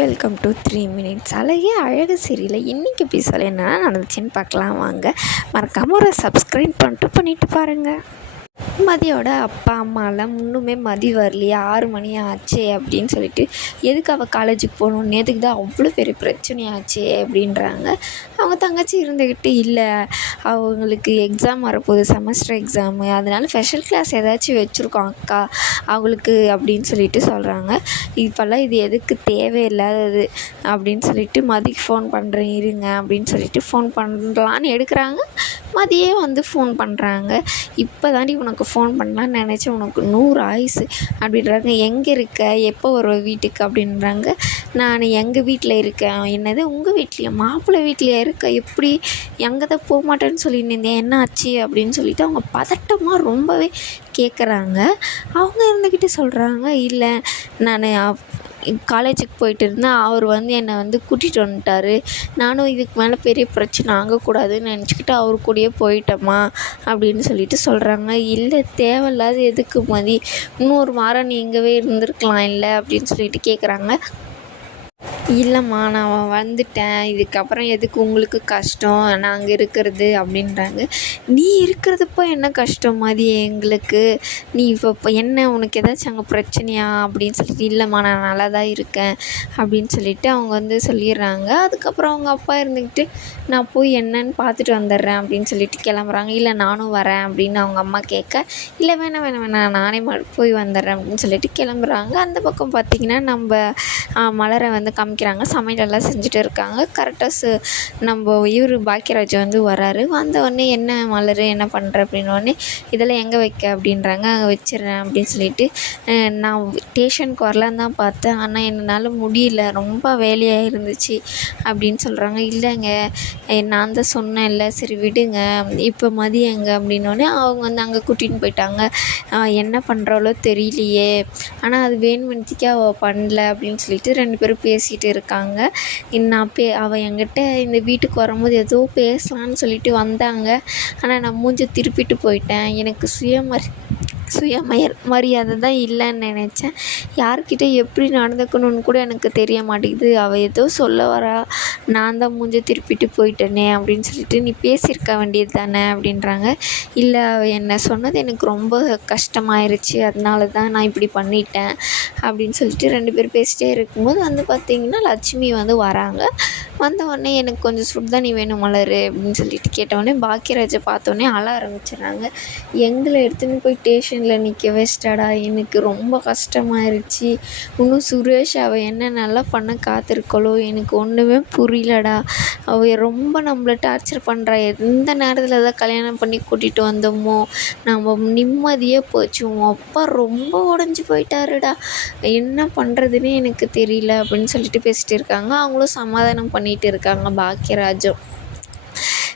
Welcome to 3 minutes. அழகே அழகு சீரியலில் இன்றைக்கி எபிசோட் என்னென்னா நடந்துச்சுன்னு பார்க்கலாம் வாங்க. மறக்காமல் ஒரு சப்ஸ்கிரைப் பண்ணிட்டு பாருங்கள். மதியோட அப்பா அம்மாலாம் இன்னுமே மதி வரலையே, 6 மணி ஆச்சே அப்படின்னு சொல்லிட்டு, எதுக்கு அவள் காலேஜுக்கு போகணும், நேற்றுக்கு தான் அவ்வளோ பெரிய பிரச்சனையாச்சே அப்படின்றாங்க. அவங்க தங்கச்சி இருந்துக்கிட்டு, இல்லை அவங்களுக்கு எக்ஸாம் வரப்போகுது, செமஸ்டர் எக்ஸாமு, அதனால ஸ்பெஷல் கிளாஸ் ஏதாச்சும் வச்சுருக்கோம் அக்கா அவங்களுக்கு அப்படின்னு சொல்லிட்டு சொல்கிறாங்க. இப்போல்லாம் இது எதுக்கு தேவையில்லாதது அப்படின்னு சொல்லிட்டு மதிக்கு ஃபோன் பண்ணுறேன் இருங்க அப்படின்னு சொல்லிட்டு ஃபோன் பண்ணலான்னு எடுக்கிறாங்க. மதியே வந்து ஃபோன் பண்ணுறாங்க. இப்போ தாண்டி உனக்கு ஃபோன் பண்ணலான்னு நினச்சேன், உனக்கு 100 ஆயுசு அப்படின்றாங்க. எங்கே இருக்க, எப்போ வருவ வீட்டுக்கு அப்படின்றாங்க. நான் எங்கள் வீட்டில் இருக்கேன். என்னது உங்கள் வீட்லையா, மாப்பிள்ளை வீட்லையா இருக்க, எப்படி எங்கே தான் போக மாட்டேன்னு சொல்லியிருந்தேன், என்ன ஆச்சு அப்படின்னு சொல்லிட்டு அவங்க பதட்டமாக ரொம்பவே கேட்குறாங்க. அவங்க இருந்துக்கிட்டு சொல்கிறாங்க, இல்லை நான் காலேஜுக்கு போயிட்டு இருந்தேன், அவர் வந்து என்னை வந்து கூட்டிகிட்டு வந்துட்டார், நானும் இதுக்கு மேலே பெரிய பிரச்சனை ஆகக்கூடாதுன்னு நினச்சிக்கிட்டு அவர் கூடயே போயிட்டோம்மா அப்படின்னு சொல்லிட்டு சொல்கிறாங்க. இல்லை தேவையில்லாத எதுக்கு மதி, இன்னொரு வாரம் நீ இங்கேவே இருந்திருக்கலாம் இல்லை அப்படின்னு சொல்லிட்டு கேட்குறாங்க. இல்லைம்மா நான் வந்துட்டேன், இதுக்கப்புறம் எதுக்கு உங்களுக்கு கஷ்டம் நான் அங்கே இருக்கிறது அப்படின்றாங்க. நீ இருக்கிறதுப்போ என்ன கஷ்டம் மாதிரி எங்களுக்கு, நீ இப்போ என்ன உனக்கு ஏதாச்சும் அங்கே பிரச்சனையா அப்படின்னு சொல்லிட்டு, இல்லைம்மா நான் நல்லா தான் இருக்கேன் அப்படின்னு சொல்லிட்டு அவங்க வந்து சொல்லிடுறாங்க. அதுக்கப்புறம் அவங்க அப்பா இருந்துக்கிட்டு, நான் போய் என்னன்னு பார்த்துட்டு வந்துடுறேன் அப்படின்னு சொல்லிட்டு கிளம்புறாங்க. இல்லை நானும் வரேன் அப்படின்னு அவங்க அம்மா கேட்க, இல்லை வேணாம் நானே போய் வந்துடுறேன் அப்படின்னு சொல்லிட்டு கிளம்புறாங்க. அந்த பக்கம் பார்த்திங்கன்னா நம்ம மலரை வந்து காமிக்கிறாங்க, சமையலெல்லாம் செஞ்சுட்டு இருக்காங்க. கரெக்டாக நம்ம இவர் பாக்கியராஜ் வந்து வராரு. வந்தவொடனே என்ன மலர் என்ன பண்ணுற அப்படின்னோடனே, இதெல்லாம் எங்கே வைக்க அப்படின்றாங்க. அங்கே வச்சிடுறேன் அப்படின்னு சொல்லிட்டு, நான் ஸ்டேஷனுக்கு வரலான்னு தான் பார்த்தேன், ஆனால் என்னால் முடியல, ரொம்ப வேலையாக இருந்துச்சு அப்படின்னு சொல்கிறாங்க. இல்லைங்க நான் தான் சொன்னேன்ல, சரி விடுங்க, இப்போ மதியம் எங்கே அப்படின்னோடனே அவங்க வந்து அங்கே கூட்டின்னு போயிட்டாங்க. என்ன பண்ணுறாளோ தெரியலையே, ஆனால் அது வேணுமணிக்கு அவள் பண்ணல அப்படின்னு சொல்லிட்டு 2 பேரும் பேசிகிட்டு இருக்காங்க. அவள் என்கிட்ட இந்த வீட்டுக்கு வரும்போது ஏதோ பேசலான்னு சொல்லிட்டு வந்தாங்க, ஆனால் நான் மூஞ்ச திருப்பிட்டு போயிட்டேன். எனக்கு மரியாதை தான் இல்லைன்னு நினச்சேன். யார்கிட்ட எப்படி நடந்துக்கணும்னு கூட எனக்கு தெரிய மாட்டேங்குது. அவள் ஏதோ சொல்ல வரா, நான் தான் மூஞ்ச திருப்பிட்டு போயிட்டேனே அப்படின்னு சொல்லிட்டு, நீ பேசியிருக்க வேண்டியது தானே அப்படின்றாங்க. இல்லை அவள் என்ன சொன்னது எனக்கு ரொம்ப கஷ்டமாயிருச்சு, அதனால தான் நான் இப்படி பண்ணிட்டேன் அப்படின்னு சொல்லிட்டு 2 பேர் பேசிகிட்டே இருக்கும்போது வந்து பார்த்திங்கன்னா லட்சுமி வந்து வராங்க. வந்தவொடனே எனக்கு கொஞ்சம் சுடுதண்ணி வேணும் மலர் அப்படின்னு சொல்லிட்டு கேட்டவுடனே பாக்கியராஜை பார்த்தோன்னே அழ ஆரம்பிச்சிடுறாங்க. எங்களை எடுத்துன்னு போய் ஸ்டேஷனில் நிற்க வச்சிட்டாடா, எனக்கு ரொம்ப கஷ்டமாயிருச்சு. இன்னும் சுரேஷ் அவள் என்ன நல்லா பண்ண காத்திருக்கலோ, எனக்கு ஒன்றுமே புரியலடா. அவள் ரொம்ப நம்மளை டார்ச்சர் பண்ணுறா. எந்த நேரத்தில் தான் கல்யாணம் பண்ணி கூட்டிகிட்டு வந்தோமோ நம்ம நிம்மதியே போச்சு. உன் அப்பா ரொம்ப உடஞ்சி போயிட்டாருடா, என்ன பண்ணுறதுன்னு எனக்கு தெரியல அப்படின்னு சொல்லிட்டு பேசிகிட்டு இருக்காங்க. அவங்களும் சமாதானம் பண்ணிகிட்டு இருக்காங்க. பாக்கியராஜும்,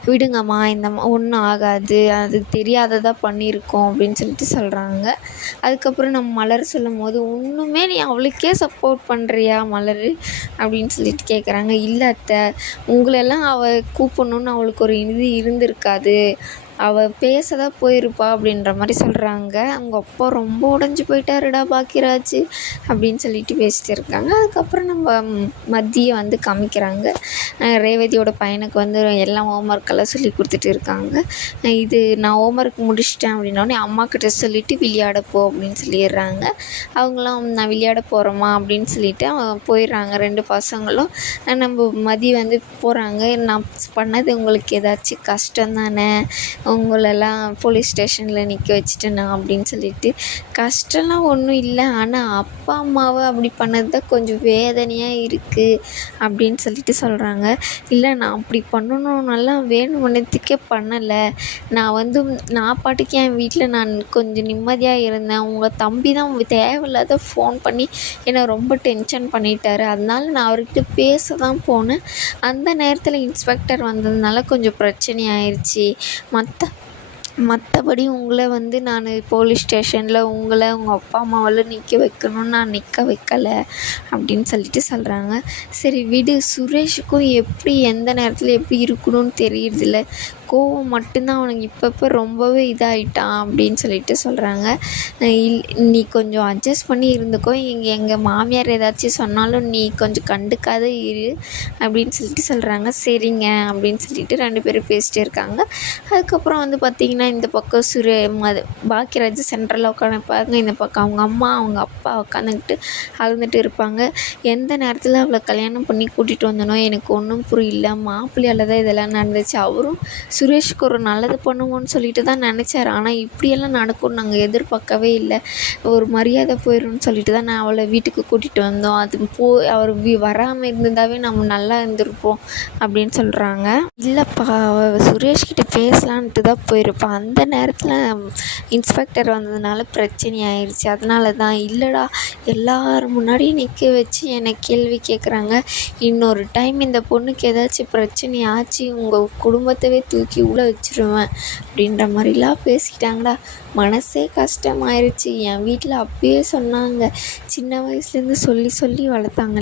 விடுங்கம்மா இந்த ஒன்றும் ஆகாது, அது தெரியாததாக பண்ணியிருக்கோம் அப்படின்னு சொல்லிட்டு சொல்கிறாங்க. அதுக்கப்புறம் நம்ம மலர் சொல்லும் போது, ஒன்றுமே நீ அவளுக்கே சப்போர்ட் பண்ணுறியா மலர் அப்படின்னு சொல்லிட்டு கேட்குறாங்க. இல்லை அத்தை, உங்களெல்லாம் அவள் கூப்பிடணுன்னு அவளுக்கு ஒரு இது இருந்திருக்காது, அவள் பேச தான் போயிருப்பா அப்படின்ற மாதிரி சொல்கிறாங்க. அவங்க அப்பா ரொம்ப உடஞ்சி போயிட்டாருடா பாக்கியராஜ் அப்படின்னு சொல்லிட்டு பேசிட்டு இருக்காங்க. அதுக்கப்புறம் நம்ம மதியை வந்து காமிக்கிறாங்க. ரேவதியோட பையனுக்கு வந்து எல்லாம் ஹோம்ஒர்க்கெல்லாம் சொல்லி கொடுத்துட்டு இருக்காங்க. இது நான் ஹோம்ஒர்க் முடிச்சிட்டேன் அப்படின்னோடனே அம்மாக்கிட்ட சொல்லிவிட்டு விளையாட போ அப்படின்னு சொல்லிடுறாங்க. அவங்களும் நான் விளையாட போகிறோமா அப்படின்னு சொல்லிவிட்டு போயிடுறாங்க. 2 பசங்களும். நம்ம மதி வந்து போகிறாங்க. நான் பண்ணது உங்களுக்கு ஏதாச்சும் கஷ்டம் தானே, உங்களெல்லாம் போலீஸ் ஸ்டேஷனில் நிற்க வச்சுட்டேனா அப்படின்னு சொல்லிட்டு, கஷ்டம்லாம் ஒன்றும் இல்லை, ஆனால் அப்பா அம்மாவை அப்படி பண்ணது தான் கொஞ்சம் வேதனையாக இருக்குது அப்படின்னு சொல்லிட்டு சொல்கிறாங்க. இல்லை நான் அப்படி பண்ணணுன்னெல்லாம் வேணுமனத்துக்கே பண்ணலை, நான் பாட்டுக்கு என் வீட்டில் நான் கொஞ்சம் நிம்மதியாக இருந்தேன். உங்கள் தம்பி தான் தேவையில்லாத ஃபோன் பண்ணி என்னை ரொம்ப டென்ஷன் பண்ணிட்டாரு, அதனால நான் அவர்கிட்ட பேச தான் போனேன். அந்த நேரத்தில் இன்ஸ்பெக்டர் வந்ததுனால கொஞ்சம் பிரச்சனை ஆயிடுச்சு. மற்றபடி உங்களை வந்து நான் போலீஸ் ஸ்டேஷனில் உங்கள் அப்பா அம்மாவெல்லாம் நிற்க வைக்கணும்னு நான் நிற்க வைக்கலை அப்படின்னு சொல்லிட்டு சொல்கிறாங்க. சரி விடு, சுரேஷுக்கும் எப்படி எந்த நேரத்தில் எப்படி இருக்கணும்னு தெரியறதில்ல, கோவம் மட்டும்தான் அவனுக்கு இப்போ ரொம்பவே இதாகிட்டான் அப்படின்னு சொல்லிட்டு சொல்கிறாங்க. நீ கொஞ்சம் அட்ஜஸ்ட் பண்ணி இருந்துக்கோ, எங்கள் மாமியார் ஏதாச்சும் சொன்னாலும் நீ கொஞ்சம் கண்டுக்காத இரு அப்படின்னு சொல்லிட்டு சொல்கிறாங்க. சரிங்க அப்படின்னு சொல்லிட்டு 2 பேரும் பேசிகிட்டே இருக்காங்க. அதுக்கப்புறம் வந்து பார்த்திங்கன்னா இந்த பக்கம் பாக்கியராஜ் சென்ட்ரலில் உட்காந்துருப்பாங்க. இந்த பக்கம் அவங்க அம்மா அவங்க அப்பா உட்காந்துக்கிட்டு அழுதுட்டு இருப்பாங்க. எந்த நேரத்தில் அவளை கல்யாணம் பண்ணி கூட்டிகிட்டு வந்தனோ எனக்கு ஒன்றும் புரியல, மாப்பிள்ளையால் தான் இதெல்லாம் நடந்துச்சு. அவரும் சுரேஷ்க்கு ஒரு நல்லது பண்ணுவோன்னு சொல்லிட்டு தான் நினச்சார். ஆனால் இப்படியெல்லாம் நடக்கும்னு நாங்கள் எதிர்பார்க்கவே இல்லை. ஒரு மரியாதை போயிடும்னு சொல்லிட்டு தான் நான் அவளை வீட்டுக்கு கூட்டிகிட்டு வந்தோம். அது அவர் வராமல் இருந்திருந்தாவே நம்ம நல்லா இருந்திருப்போம் அப்படின்னு சொல்கிறாங்க. இல்லைப்பா, சுரேஷ்கிட்ட பேசலான்ட்டு தான் போயிருப்பான். அந்த நேரத்தில் இன்ஸ்பெக்டர் வந்ததுனால பிரச்சனை ஆயிடுச்சு. அதனால தான். இல்லைடா, எல்லோரும் முன்னாடி நிற்க வச்சு என்னை கேள்வி கேட்குறாங்க. இன்னொரு டைம் இந்த பொண்ணுக்கு ஏதாச்சும் பிரச்சனை ஆச்சு உங்கள் குடும்பத்தவே தூக்கி உள்ள வச்சுருவேன் அப்படின்ற மாதிரிலாம் பேசிக்கிட்டாங்கடா. மனசே கஷ்டமாயிருச்சு. என் வீட்டில் அப்பயே சொன்னாங்க, சின்ன வயசுலேருந்து சொல்லி சொல்லி வளர்த்தாங்க.